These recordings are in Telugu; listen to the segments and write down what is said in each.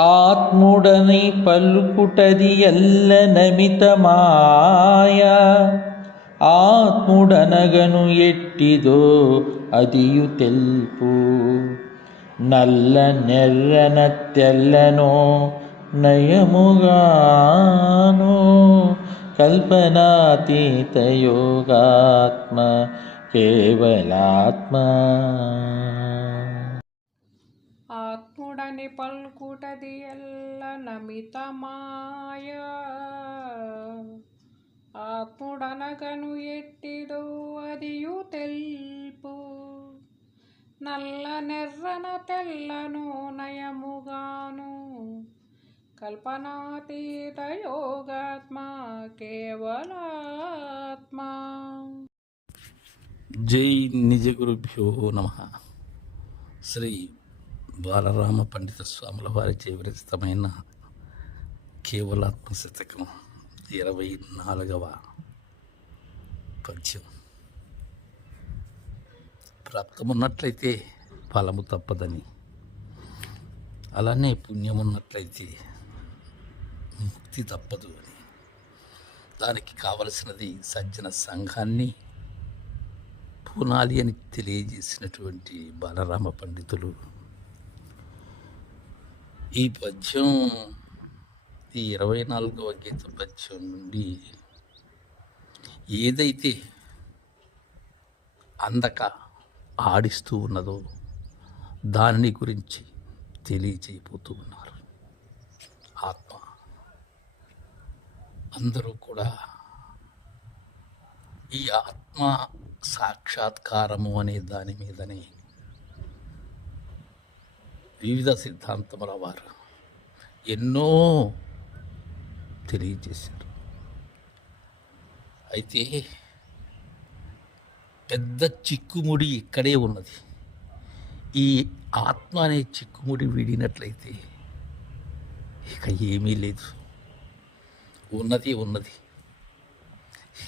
ఆత్ముడని పలుకుటది ఎల్ల నమితమాయ. ఆత్ముడనగను ఎట్టిదో అదియు తెల్పు. నల్ల నెర్రన తెల్లనో నయముగాను కల్పనాతీత యోగాత్మ కేవలాత్మ. ఆత్ముడని పల్కుటది ఎల్ల నమితమాయ. ఆత్ముడనగను ఎట్టిదో అదియు తెల్పు. నల్ల నెర్రన తెల్లను నయముగాను కల్పనాతీత యోగాత్మ కేవలాత్మ. జై నిజ గురుభ్యో నమః. శ్రీ బాలరామ పండిత స్వాముల వారిచే విరచితమైన కేవలాత్మ శతకం 24వ పద్యం. ప్రాప్తమున్నట్లయితే ఫలము తప్పదని, అలానే పుణ్యమున్నట్లయితే ముక్తి తప్పదు అని, దానికి కావలసినది సజ్జన సంఘాన్ని పునాది అని తెలియజేసినటువంటి బాలరామ పండితులు ఈ పద్యం, ఈ 24వ గీత పద్యం నుండి ఏదైతే అందక ఆడిస్తూ ఉన్నదో దానిని గురించి తెలియజేయబోతూ ఉన్నారు. ఆత్మ అందరూ కూడా ఈ ఆత్మ సాక్షాత్కారము అనే దాని మీదనే వివిధ సిద్ధాంతముల వారు ఎన్నో తెలియజేశారు. అయితే పెద్ద చిక్కుముడి ఇక్కడే ఉన్నది. ఈ ఆత్మ అనే చిక్కుముడి వీడినట్లయితే ఇక ఏమీ లేదు, ఉన్నది.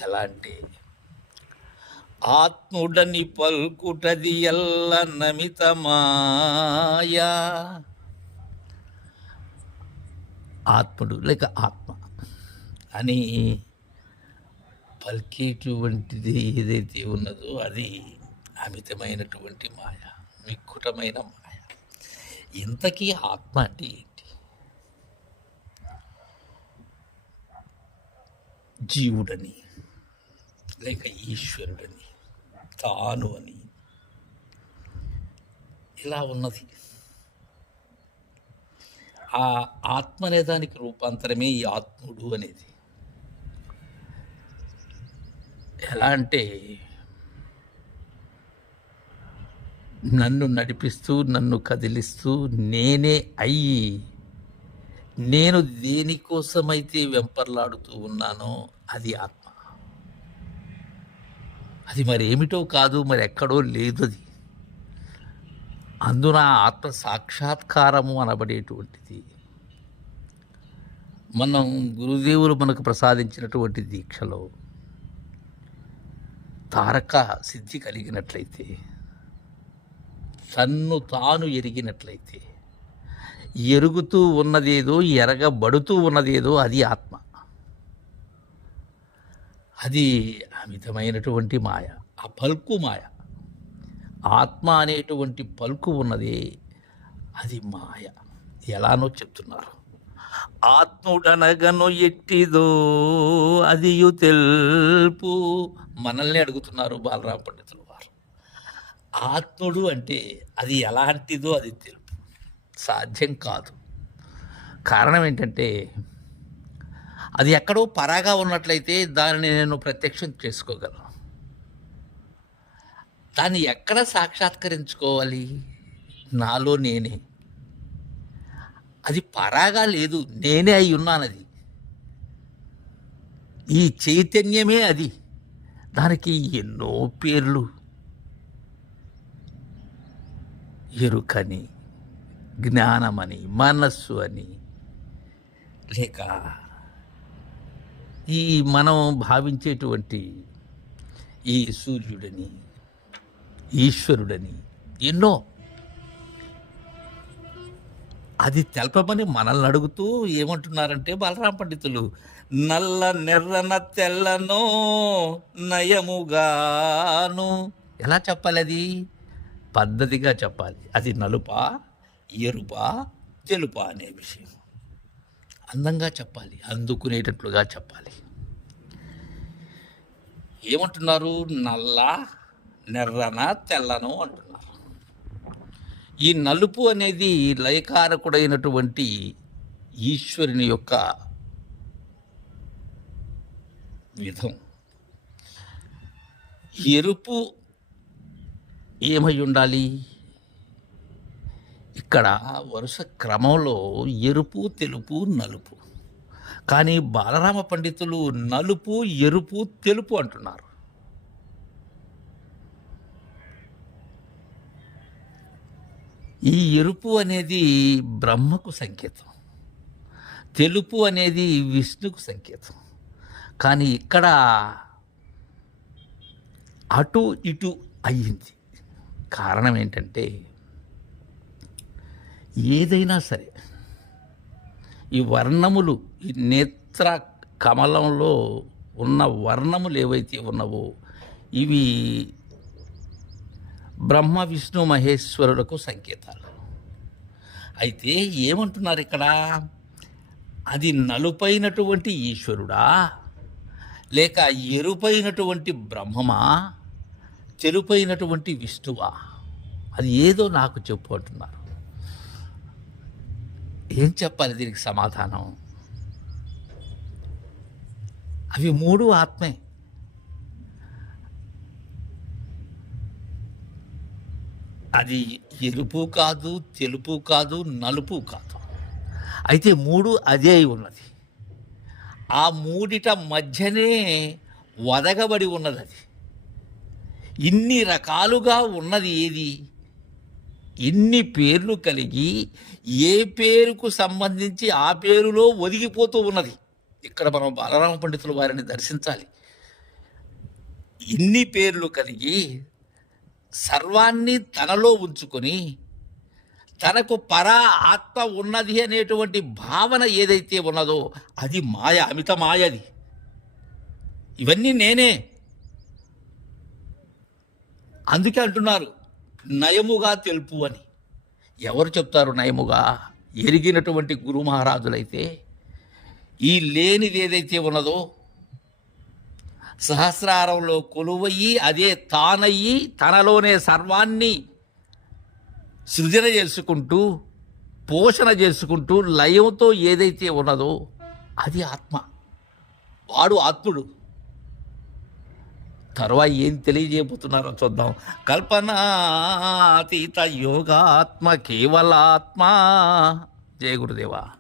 ఎలా అంటే, ఆత్ముడని పల్కుటది ఎల్ల నమితమాయా. ఆత్ముడు లేక ఆత్మ అని పలికేటువంటిది ఏదైతే ఉన్నదో అది అమితమైనటువంటి మాయ, మిక్కుటమైన మాయ. ఇంతకీ ఆత్మ అంటే ఏంటి? జీవుడని లేక ఈశ్వరుడని, తాను అని ఇలా ఉన్నది. ఆ ఆత్మ అనే దానికి రూపాంతరమే ఈ ఆత్ముడు అనేది. ఎలా అంటే, నన్ను నడిపిస్తూ నన్ను కదిలిస్తూ నేనే అయ్యి, నేను దేనికోసమైతే వెంపర్లాడుతూ ఉన్నానో అది ఆత్మ. అది మరేమిటో కాదు, మరి ఎక్కడో లేదు. అది అందున ఆత్మ సాక్షాత్కారము అనబడేటువంటిది మనం గురుదేవులు మనకు ప్రసాదించినటువంటి దీక్షలో తారక సిద్ధి కలిగినట్లయితే, తన్ను తాను ఎరిగినట్లయితే, ఎరుగుతూ ఉన్నదేదో ఎరగబడుతూ ఉన్నదేదో అది ఆత్మ. అది అమితమైనటువంటి మాయ, ఆ పలుకు మాయ. ఆత్మ అనేటువంటి పలుకు ఉన్నదే అది మాయ. ఎలానో చెప్తున్నారు. ఆత్ముడనగను ఎట్టిదో అదియు తెల్పు. మనల్ని అడుగుతున్నారు బాలరామ పండితులు వారు. ఆత్ముడు అంటే అది ఎలాంటిదో అది తెలుపు. సాధ్యం కాదు. కారణం ఏంటంటే, అది ఎక్కడో పరాగా ఉన్నట్లయితే దానిని నేను ప్రత్యక్షం చేసుకోగలను. దాన్ని ఎక్కడ సాక్షాత్కరించుకోవాలి? నాలో నేనే. అది పరాగా లేదు, నేనే అయి ఉన్నానది. ఈ చైతన్యమే అది. దానికి ఎన్నో పేర్లు, ఎరుకని, జ్ఞానమని, మనస్సు అని, లేక ఈ మనం భావించేటువంటి ఈ సూర్యుడని, ఈశ్వరుడని ఎన్నో. అది తెలపమని మనల్ని అడుగుతూ ఏమంటున్నారంటే బలరామ పండితులు, నల్ల నెర్రన తెల్లనో నయముగాను. ఎలా చెప్పాలి? అది పద్ధతిగా చెప్పాలి. అది నలుపా, ఎరుపా, తెలుపా అనే విషయం అందంగా చెప్పాలి, అందుకునేటట్లుగా చెప్పాలి. ఏమంటున్నారు? నల్ల నెర్రన తెల్లను అంటున్నారు. ఈ నలుపు అనేది లయకారకుడైనటువంటి ఈశ్వరుని యొక్క విధం. ఎరుపు ఏమై ఉండాలి? ఇక్కడ వరుస క్రమంలో ఎరుపు, తెలుపు, నలుపు. కానీ బాలరామ పండితులు నలుపు, ఎరుపు, తెలుపు అంటున్నారు. ఈ ఎరుపు అనేది బ్రహ్మకు సంకేతం, తెలుపు అనేది విష్ణుకు సంకేతం. కానీ ఇక్కడ అటు ఇటు అయ్యింది. కారణం ఏంటంటే, ఏదైనా సరే ఈ వర్ణములు, ఈ నేత్ర కమలంలో ఉన్న వర్ణములు ఏవైతే ఉన్నావో ఇవి బ్రహ్మ, విష్ణు, మహేశ్వరులకు సంకేతాలు. అయితే ఏమంటున్నారు ఇక్కడ? అది నలుపైనటువంటి ఈశ్వరుడా, లేక ఎరుపైనటువంటి బ్రహ్మమా, తెలుపైనటువంటి విష్ణువా? అది ఏదో నాకు చెప్పు అంటున్నారు. ఏం చెప్పాలి దీనికి సమాధానం? అవి మూడు ఆత్మే. అది ఎరుపు కాదు, తెలుపు కాదు, నలుపు కాదు. అయితే మూడు అదే అయి ఉన్నది. ఆ మూడిట మధ్యనే వదగబడి ఉన్నది. అది ఇన్ని రకాలుగా ఉన్నది ఏది? ఇన్ని పేర్లు కలిగి ఏ పేరుకు సంబంధించి ఆ పేరులో ఒదిగిపోతూ ఉన్నది. ఇక్కడ మనం బాలరామ పండితుల వారిని దర్శించాలి. ఇన్ని పేర్లు కలిగి సర్వాన్ని తనలో ఉంచుకొని తనకు పరా ఆత్మ ఉన్నది అనేటువంటి భావన ఏదైతే ఉన్నదో అది మాయ, అమిత మాయది. ఇవన్నీ నేనే. అందుకే అంటున్నారు నయముగా తెలుపు అని. ఎవరు చెప్తారు నయముగా? ఎరిగినటువంటి గురు మహారాజులైతే ఈ లేనిది ఏదైతే ఉన్నదో సహస్రారంలో కొలువయ్యి అదే తానయ్యి తనలోనే సర్వాన్ని సృజన చేసుకుంటూ పోషణ చేసుకుంటూ లయంతో ఏదైతే ఉన్నదో అది ఆత్మ. వాడు ఆత్ముడు. తర్వాత ఏం తెలియజేయబోతున్నారో చూద్దాం. కల్పనాతీత యోగాత్మ కేవలాత్మ. జయ గురుదేవా.